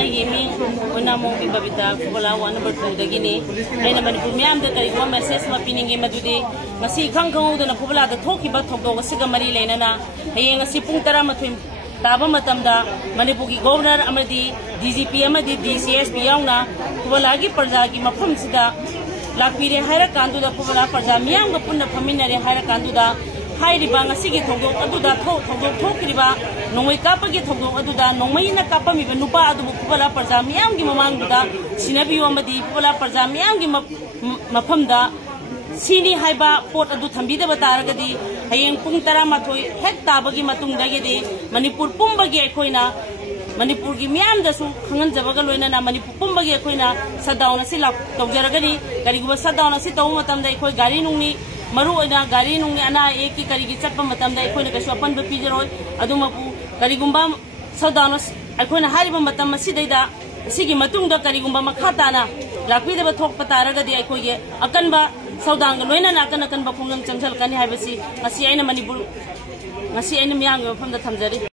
Aimi unamong bibabita wala wa number 2 dagini ay naman po miyam da kay go message mapiningi madudi ngasi khang do na pubala da thoki ba thokdo siga mari leina na hayeng ngasi pung 12 taba matamda Manipuri governor amadi DGP amadi DCSP yauna pubala gi parja gi mafam sida lakpire haira kandu da pubala parja miyam ga punna phaminare haira kandu da hairiba ngasi gi thokdo aduda thokriba nongoi kapagi thokdo aduda nongmai na kapami ba nupa adu pubala parja miyam gi mamang da sinabi amadi pubala parja miyam gi mafamda sini haiba pot adu thambi da bataragadi hayeng pung 12 hek tabagi matung dagedi Manipur pumbagi aikoina Manipur gi miyam da su khangan jabaga loina na Manipur pumbagi aikoina sadauna sila tawjaragadi kariguba sadauna si taw matam da ikoi gari nungni maru oina gari nungni ana eki karigi chatpa matam da ikoina kasu apan ba pijero adumapu karigumba sadauna aikoina hariba matam masidaida sigi matung da karigumba makhatana lakpi da thok pataragadi aikoige akanba saudang loina na akan ba khungang changjal kani haibasi ngasi aina Manipur ngasi aina miyang mafam da thamjari